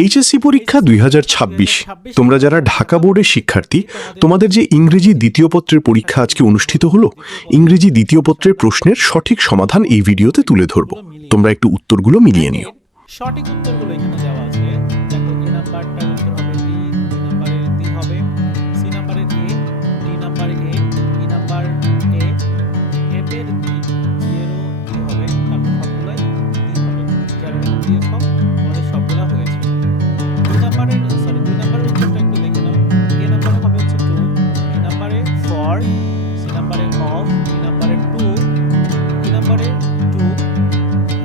HSC পরীক্ষা 2026। তোমরা যারা ঢাকা বোর্ডের শিক্ষার্থী, তোমাদের যে ইংরেজি দ্বিতীয় পত্রের পরীক্ষা আজকে অনুষ্ঠিত হলো, ইংরেজি দ্বিতীয় পত্রের প্রশ্নের সঠিক সমাধান এই ভিডিওতে তুলে ধরব। তোমরা একটু উত্তরগুলো মিলিয়ে নিও। সঠিক উত্তরগুলো এখানে দেওয়া আছে। দেখো এ নাম্বারটার উত্তর হবে ডি, বি নাম্বারে ডি হবে, সি নাম্বারে এ, ডি নাম্বারে এ, ই নাম্বার এ, এফ এর ডি, জি এরও ডি হবে। তারপর সবগুলাই ডি হবে। যারা এরকম দিয়েছ আমাদের সবগুলা হয়েছে। দুই নাম্বারের উত্তরটা একটু দেখে নাও। এ নাম্বারে হবে হচ্ছে 2, বি নাম্বারে 4, সি নাম্বারে অফ, ডি নাম্বারে 2, ই নাম্বারে 2,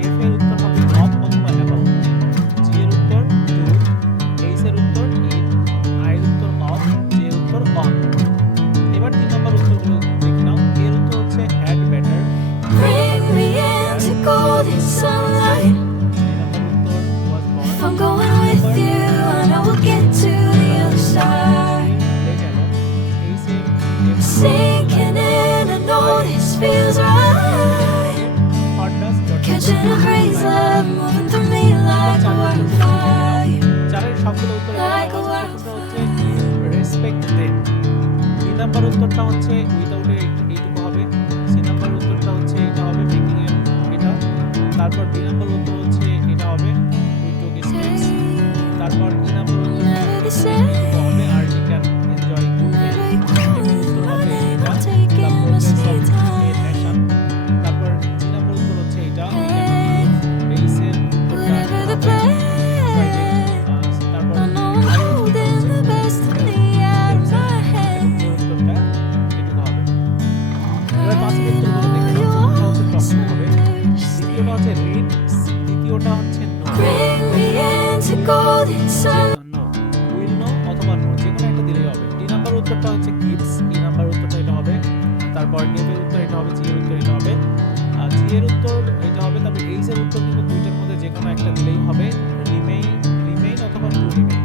এফ এর উত্তর হবে অফ অথবা অ্যাবাউট, জি এর উত্তর 2, এইচ এর উত্তর ইন, আই এর উত্তর অফ, জে এর উত্তর অন। এবার 3 নাম্বার উত্তরগুলো দেখে নাও। এর উত্তর হচ্ছে had better, Bring me into golden sunlight. এই নাম্বার উত্তর was born. If I'm going with you, I know we'll get to the other side. Sinking in, I know this feels right. Catching a breeze, love moving through me like a wildfire. চারের সবগুলো উত্তর Like a হচ্ছে respect them. B number উত্তরটা হচ্ছে without এইটুকু হবে, C number উত্তরটা হচ্ছে এটা হবে মেকিং এর এটা, তারপর ডি নাম্বার উত্তর হচ্ছে এটা হবে উই টুক স্টেপস, তারপর ই নাম্বার উত্তরটা এইটুকু হবে আর ই ক্যান এনজয় গুড উত্তর হবে এটা, the progress of A fashion, তারপর জি নাম্বার উত্তর হচ্ছে এটা, এইচ এর উত্তরটা whatever the হবে plan. তারপর I know I'm holding the best in the out of my hand. উত্তরটা এটুকু হবে। এবার পাঁচের উত্তরগুলো দেখে নাও। প্রথমটা হচ্ছে প্রশ্ন হবে, দ্বিতীয়টা হচ্ছে রিড, তৃতীয়টা হচ্ছে no, Bring me into golden sunlight. No will no অথবা নো, যে কোনো একটা দিলেই হবে। ডি নাম্বার উত্তরটা হচ্ছে গিভস, ই নাম্বার উত্তরটা এটা হবে, তারপর এফ এর উত্তর এটা হবে, জি এর উত্তর এটা হবে, আর জি এর উত্তর এটা হবে, তারপর এইচ এর উত্তর কিন্তু দুইটার মধ্যে যে কোনো একটা দিলেই হবে, রিমেইন অথবা টু রিমেইন।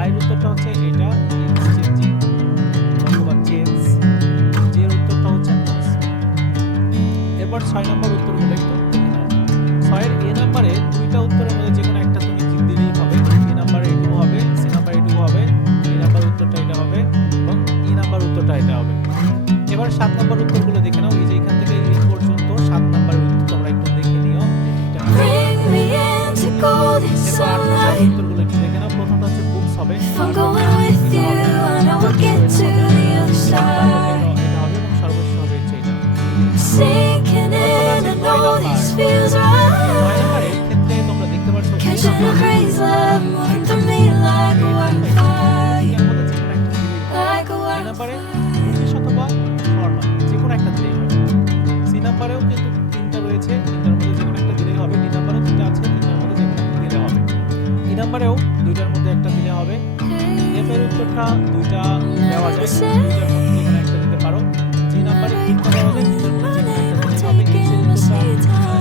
আই এর উত্তরটা হচ্ছে এটা, ইটস চেঞ্জিং অথবা চেঞ্জ, জি এর উত্তরটা হচ্ছে নস। এরপর 6 নাম্বার উত্তরগুলো একটু দেখে নাও। 6 এর এ নাম্বারে দুইটা উত্তরের মধ্যে যে কোনো একটা তুমি দিলেই হবে। বি নাম্বারে এটুকু হবে, সি নাম্বারে এটুকু হবে, ডি নাম্বার উত্তরটা এটা হবে এবং ই নাম্বার উত্তরটা এটা হবে। এবার 7 নাম্বার উত্তরগুলো দেখে নাও। এই যে এখান থেকে এই পর্যন্ত 7 নাম্বারের উত্তর তোমরা একটু দেখে নিও। এটা Bring me into golden এরপর 8 নাম্বার sunlight. উত্তরগুলো একটু দেখে নাও। প্রথমটা হচ্ছে বুকস হবে, If I'm going with you, I know we'll get to the other side. এটা হবে এবং সর্বশেষ হবে হচ্ছে এটা। Sinking in, I know this feels 9 right. নাম্বারের ক্ষেত্রে তোমরা দেখতে পাচ্ছ Catching a breeze, love moving through me like a wildfire. এর মধ্যে যে কোনো একটা দিলেই হবে। Like a এই নাম্বারে wildfire. ইংলিশ অথবা ফরমাল যে কোনো একটা দিলেই হবে। সি নাম্বারেও কিন্তু 3টা রয়েছে, 3টার মধ্যে যে কোনো একটা দিলেই হবে। ডি নাম্বারেও 3টা আছে, 3টার মধ্যে যে কোনো একটা দিলে হবে। ই নাম্বারেও 2টার মধ্যে একটা দিলে হবে। এফ এর উত্তরটা 2টা দেওয়া যায়, 2টার মধ্যে যে কোনো একটা দিতে পারো। জি নাম্বারে 3টা দেওয়া যায়, 3টার মধ্যে যে কোনো একটা দিতে হবে। এইচ এর উত্তরটা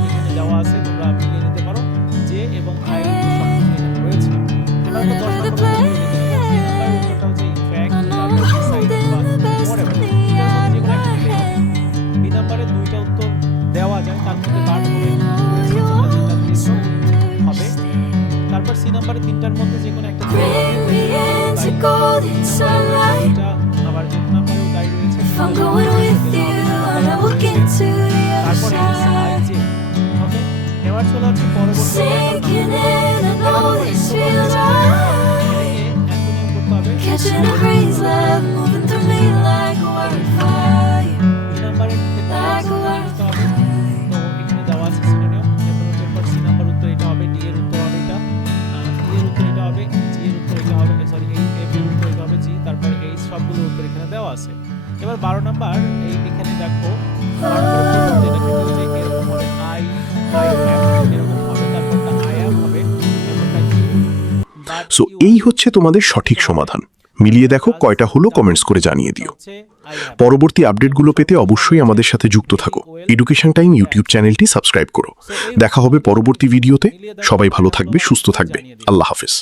এখানে দেওয়া আছে, তোমরা মিলিয়ে নিতে পারো। জে এবং আই এর উত্তর সবকিছু এখানে রয়েছে। এবার আমরা 10 নাম্বার উত্তরগুলো দেখে নেব। এ নাম্বারের উত্তরটা হচ্ছে ইনফ্যাক্ট, তারপর ডিসাইড বা হোয়াটএভার, এটার মধ্যে যে কোনো একটা দিলেই হবে। বি নাম্বারে 2টা উত্তর দেওয়া যায়, তার মধ্যে বাট হবে রয়েছে, তোমরা যেটা দিয়েছো হবে। তারপর সি নাম্বারে 3টার মধ্যে যে কোনো একটা দিলেই হবে। Bring me into golden sunlight. এটা আবার যে নাম্বারেও দাই রয়েছে। If I'm going with you, I know we'll get to the other তারপরে side. ওকে, এবার চলে যাচ্ছে পরবর্তী Sinking in, I know this feels right. Antonym করতে হবে। Catching a breeze, love moving through me like a wildfire. B নাম্বারের ক্ষেত্রে Like a বুঝতে হবে। তো এখানে দেওয়া আছে সিনোনিম। এরপর সি নাম্বার উত্তর এটা হবে, ডি এর উত্তর হবে এটা, ই এর উত্তর এটা হবে, জি এর উত্তর এটা হবে, সরি এফ এর উত্তর এটা হবে, জি, তারপর এইচ, সবগুলো উত্তর এখানে দেওয়া আছে। এবার 12 নাম্বার এখানে দেখো 12 নাম্বার উত্তর যেটা কিন্তু যে এরকম হবে, আই হ্যাভ এরকম হবে, তারপরটা আই অ্যাম হবে, তারপরটা ইউ, বাট সো এই হচ্ছে তোমাদের সঠিক সমাধান। মিলিয়ে দেখো কয়টা হলো, কমেন্টস করে জানিয়ে দিও। পরবর্তী আপডেটগুলো পেতে অবশ্যই আমাদের সাথে যুক্ত থাকো। এডুকেশন টাইম ইউটিউব চ্যানেলটি সাবস্ক্রাইব করো। দেখা হবে পরবর্তী ভিডিওতে। সবাই ভালো থাকবে, সুস্থ থাকবে। আল্লাহ হাফেজ।